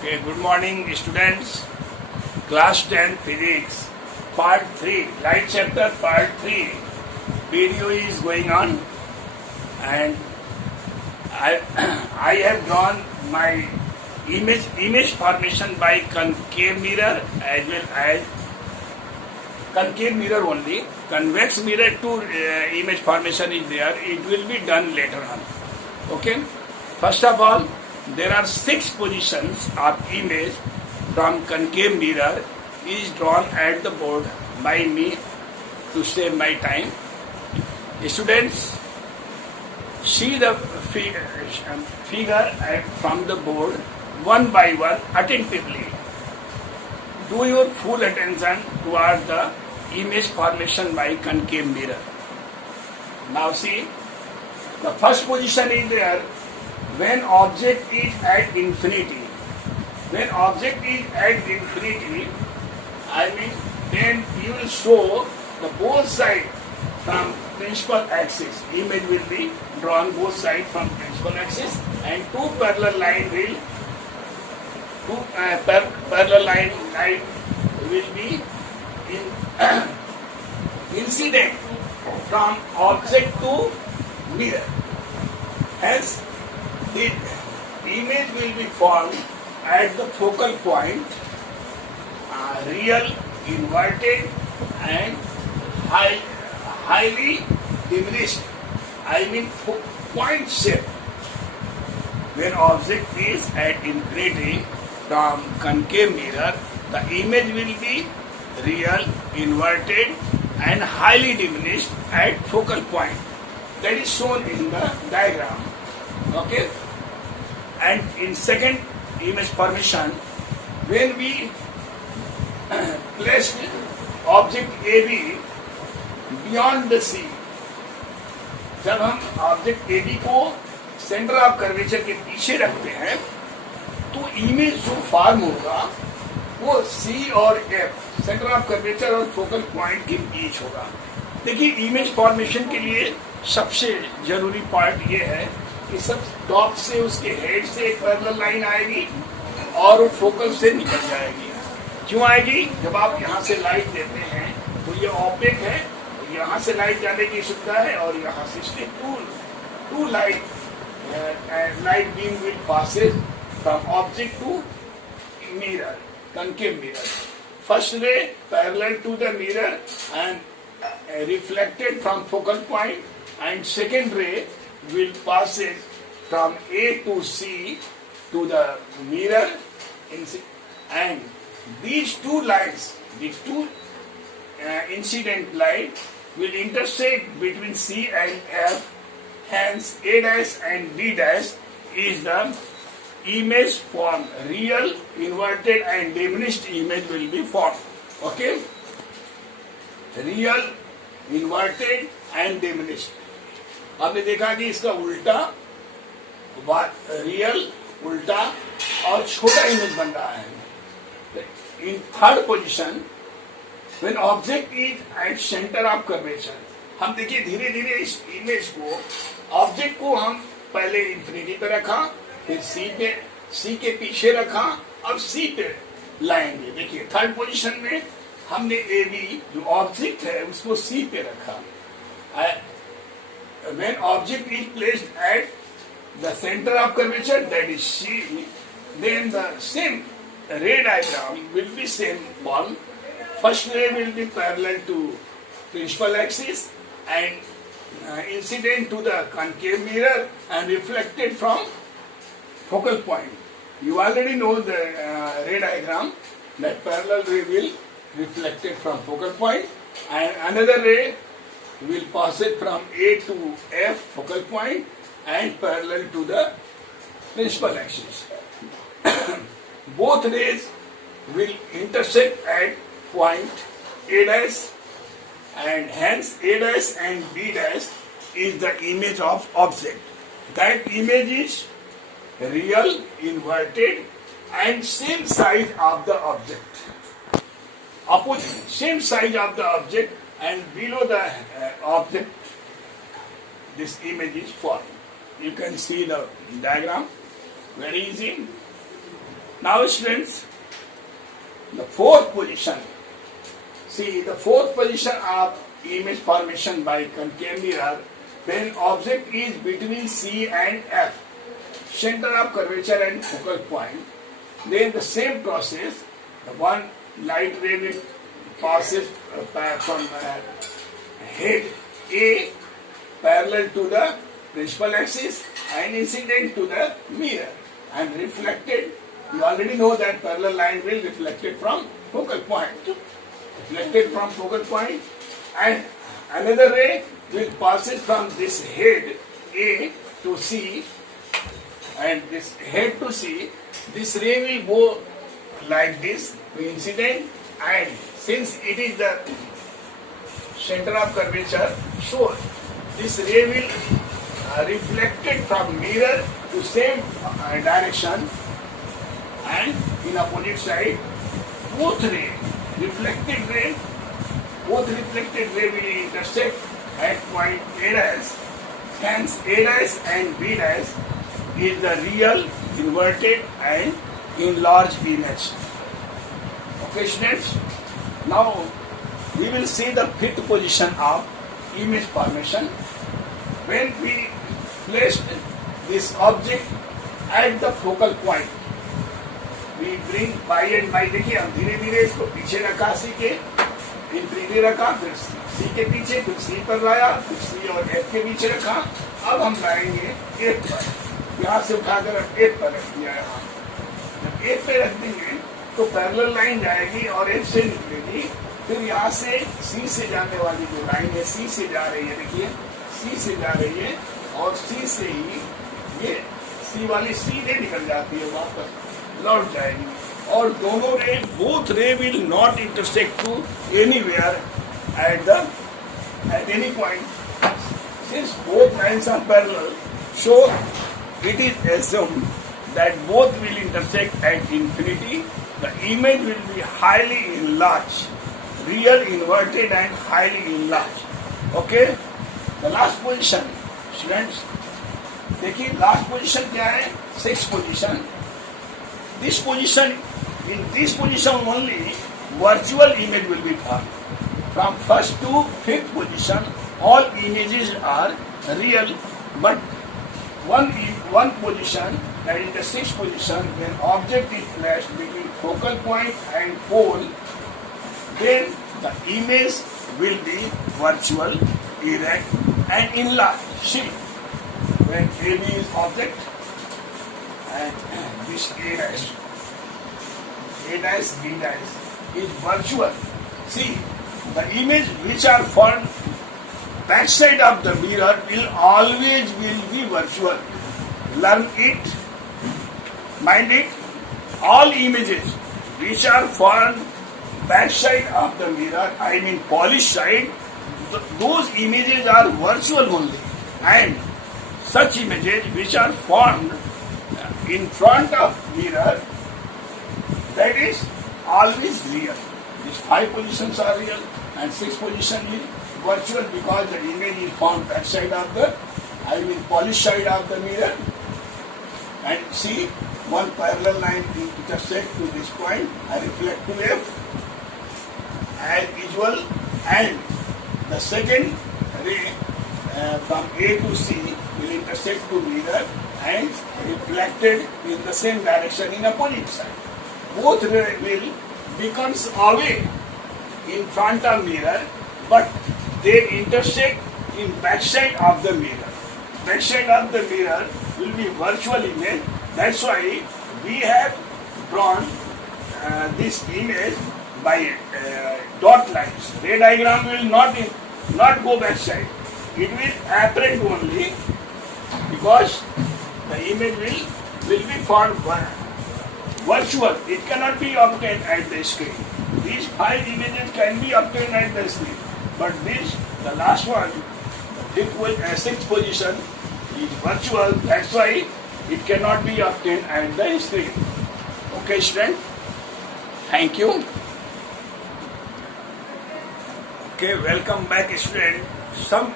Okay, good morning students. Class 10 Physics, Part 3, Light Chapter Part 3. Video is going on and I, I have drawn my image formation by concave mirror as well as concave mirror only. Convex mirror to image formation is there. It will be done later on. Okay. First of all, there are 6 positions of image from concave mirror is drawn at the board by me to save my time. Students, see the figure from the board one by one attentively. Do your full attention toward the image formation by concave mirror. Now see, the first position is there when object is at infinity. When object is at infinity, then you will show the both sides from principal axis. Image will be drawn both sides from principal axis, and two parallel line will be incident from object to mirror. Hence, the image will be formed at the focal point, real, inverted, and highly diminished. Point shape. When object is at infinity from concave mirror, the image will be real, inverted, and highly diminished at focal point. That is shown in the diagram. Okay. And in second image formation, when we place object AB beyond the C, जब हम object AB को centre of curvature के पीछे रखते हैं तो image जो form होगा वो C और F सेंटर ऑफ कर्वेचर और फोकल पॉइंट के बीच होगा. देखिए, इमेज फॉर्मेशन के लिए सबसे जरूरी पार्ट ये है कि सब टॉप से उसके हेड से एक पैरेलल लाइन आएगी और वो फोकल से निकल जाएगी. क्यों आएगी? जब आप यहाँ से लाइट देते हैं तो ये ऑपेक है, यहाँ से लाइट जाने की सुविधा है और यहाँ से two light beam will passes from object to mirror, concave mirror. First ray parallel to the mirror and reflected from focal point, and second ray will pass it from A to C to the mirror, and these two lines, these two incident light will intersect between C and F. Hence, A dash and B dash is the image formed. Real, inverted, and diminished image will be formed. Okay? Real, inverted, and diminished. आपने देखा कि इसका उल्टा real, उल्टा और छोटा image बन रहा है. In third position, when object is at centre of curvature, हम देखिए धीरे धीरे इस इमेज को, ऑब्जेक्ट को हम पहले इंफिनिटी पे रखा, फिर सी के पीछे रखा, अब सी पे लाएंगे. देखिए थर्ड पोजीशन में हमने ए बी जो ऑब्जेक्ट है उसको सी पे रखा. When object is placed at the center of curvature, that is C, then the same ray diagram will be same one. First ray will be parallel to principal axis and incident to the concave mirror and reflected from focal point. You already know the ray diagram, that parallel ray will reflected from focal point and another ray will pass it from A to F focal point and parallel to the principal axis. Both rays will intersect at point A dash, and hence A dash and B dash is the image of object. That image is real, inverted, and same size of the object. Opposite, same size of the object, and below the object, this image is formed. You can see the diagram, very easy. Now students, the fourth position. See, the fourth position of image formation by concave mirror, when object is between C and F, center of curvature and focal point, then the same process, the one light ray will passes from head A parallel to the principal axis and incident to the mirror and reflected. You already know that parallel line will reflected from focal point. Reflected from focal point, and another ray will passes from this head A to C, and this head to C, this ray will go like this to incident, and since it is the center of curvature, so this ray will reflected from mirror to same direction, and in opposite side both reflected ray will intersect at point A dash. Hence A dash and B dash is the real, inverted and enlarged image. Okay students, now we will see the fifth position of image formation. When we placed this object at the focal point, we bring by and by. देखिए हम धीरे धीरे इसको पीछे रखा सी के, इन पीछे रखा, फिर सी के पीछे, फिर सी पर लाया, फिर सी और एफ के पीछे रखा. अब हम लाएंगे एफ पर, यहाँ से उठाकर एफ पर रख दिया. यहाँ जब एफ पे रख देंगे तो पैरेलल लाइन जाएगी और एफ से निकलेगी. फिर यहाँ से सी से जाने वाली जो लाइन है, सी से जा रही है, देखिए सी से जा रही है, और सी से ही ये सी वाली सीधे निकल जाती है, वापस लौट जाएगी. और दोनों ray, both ray will not intersect to anywhere at any point. Since both lines are parallel, so it is assumed that both will intersect at infinity. The image will be highly enlarged, real, inverted and highly enlarged. Okay, the last position students, देखिए last position क्या है? Sixth position. This position, in this position only virtual image will be formed. From first to fifth position, all images are real, but one position, that is the sixth position, when object is placed between focal point and pole, then the image will be virtual, erect and enlarged. See, when AB is object and this A dash, B dash is virtual. See, the image which are formed backside of the mirror will always be virtual. Learn it, mind it. All images which are formed backside of the mirror, I mean polished side, those images are virtual only. And such images which are formed in front of mirror, that is always real. These five positions are real and sixth position is virtual because the image is formed backside of the, I mean polished side of the mirror. And see, one parallel line intersect to this point and reflect to F as usual, and the second ray from A to C will intersect to mirror and reflected in the same direction in opposite side. Both ray will becomes away in front of mirror, but they intersect in backside of the mirror. Backside of the mirror will be virtual image. That's why we have drawn this image by dot lines. Ray diagram will not go backside. It will apparent only because the image will be formed virtual. It cannot be obtained at the screen. These five images can be obtained at the screen, but this, the last one, the sixth position is virtual. That's why it cannot be obtained at the screen. Okay, student. Thank you. Okay, welcome back, student. Some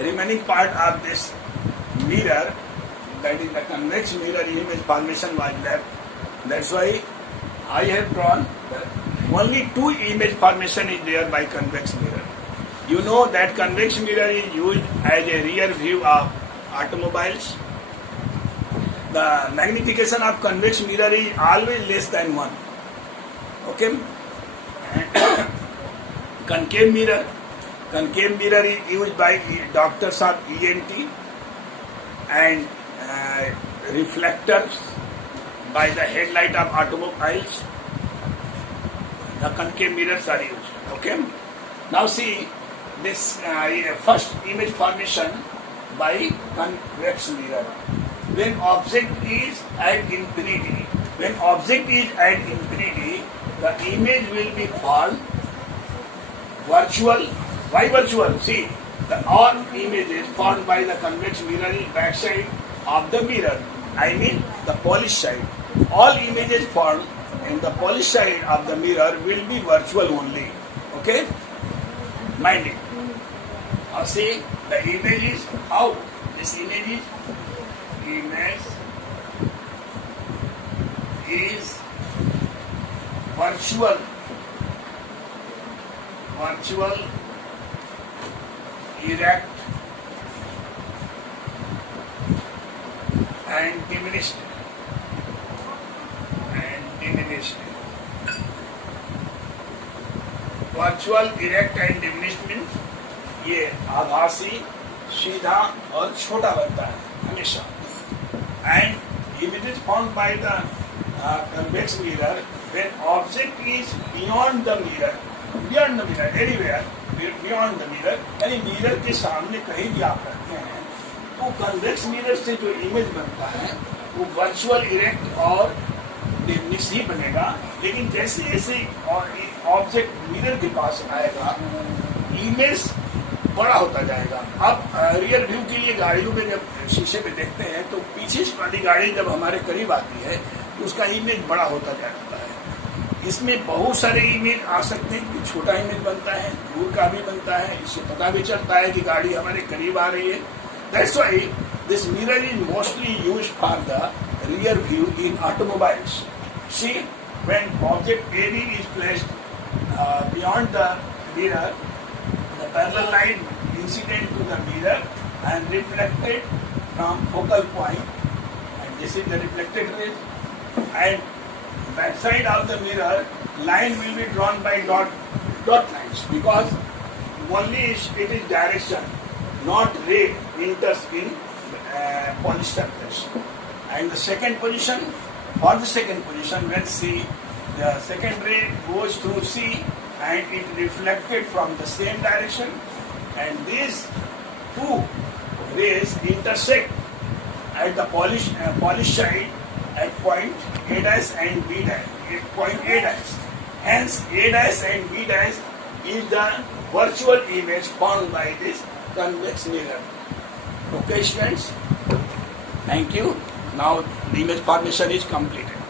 remaining part of this mirror, that is the convex mirror image formation was left. That's why I have drawn only two image formation is there by convex mirror. You know that convex mirror is used as a rear view of automobiles. The magnification of convex mirror is always less than 1. Okay? Concave mirror. Concave mirror is used by doctors of ENT and reflectors by the headlight of automobiles. The concave mirrors are used. Okay? Now see this first image formation by convex mirror. When object is at infinity, the image will be formed virtual. Why virtual? See, all images formed by the convex mirror is backside of the mirror. I mean the polished side. All images formed in the polished side of the mirror will be virtual only. Okay? Mind it. Now see, the image is how? This image is virtual, erect and diminished. Virtual, erect and diminished means ये आभासी, सीधा और छोटा बनता है हमेशा. And images formed by the convex mirror when object is beyond the mirror, anywhere beyond the mirror, यानी mirror के सामने कहीं भी आप रखते हैं तो convex mirror से जो image बनता है वो virtual, erect और diminished ही बनेगा. लेकिन जैसे जैसे ऑब्जेक्ट मिरर के पास आएगा इमेज बड़ा होता जाएगा. अब रियर व्यू के लिए गाड़ियों में जब शीशे पे देखते हैं तो पीछे वाली गाड़ी जब हमारे करीब आती है तो उसका इमेज बड़ा होता जाता है. इसमें बहुत सारे इमेज आ सकते हैं कि छोटा इमेज बनता है, दूर का भी बनता है. इससे पता भी चलता है कि गाड़ी हमारे करीब आ रही है. That's why this mirror is mostly used for the rear view in automobiles. See, when object AB is placed beyond the mirror, the parallel line incident to the mirror and reflected from focal point, and this is the reflected ray, and back side of the mirror line will be drawn by dot lines because only it is direction, not ray enters in polished surface. And the second position, when C, the second ray goes through C and it reflected from the same direction, and these two rays intersect at the polished side at point A dash and B dash, point A dash. Hence A dash and B dash is the virtual image formed by this convex mirror. Okay students, thank you. Now the image formation is completed.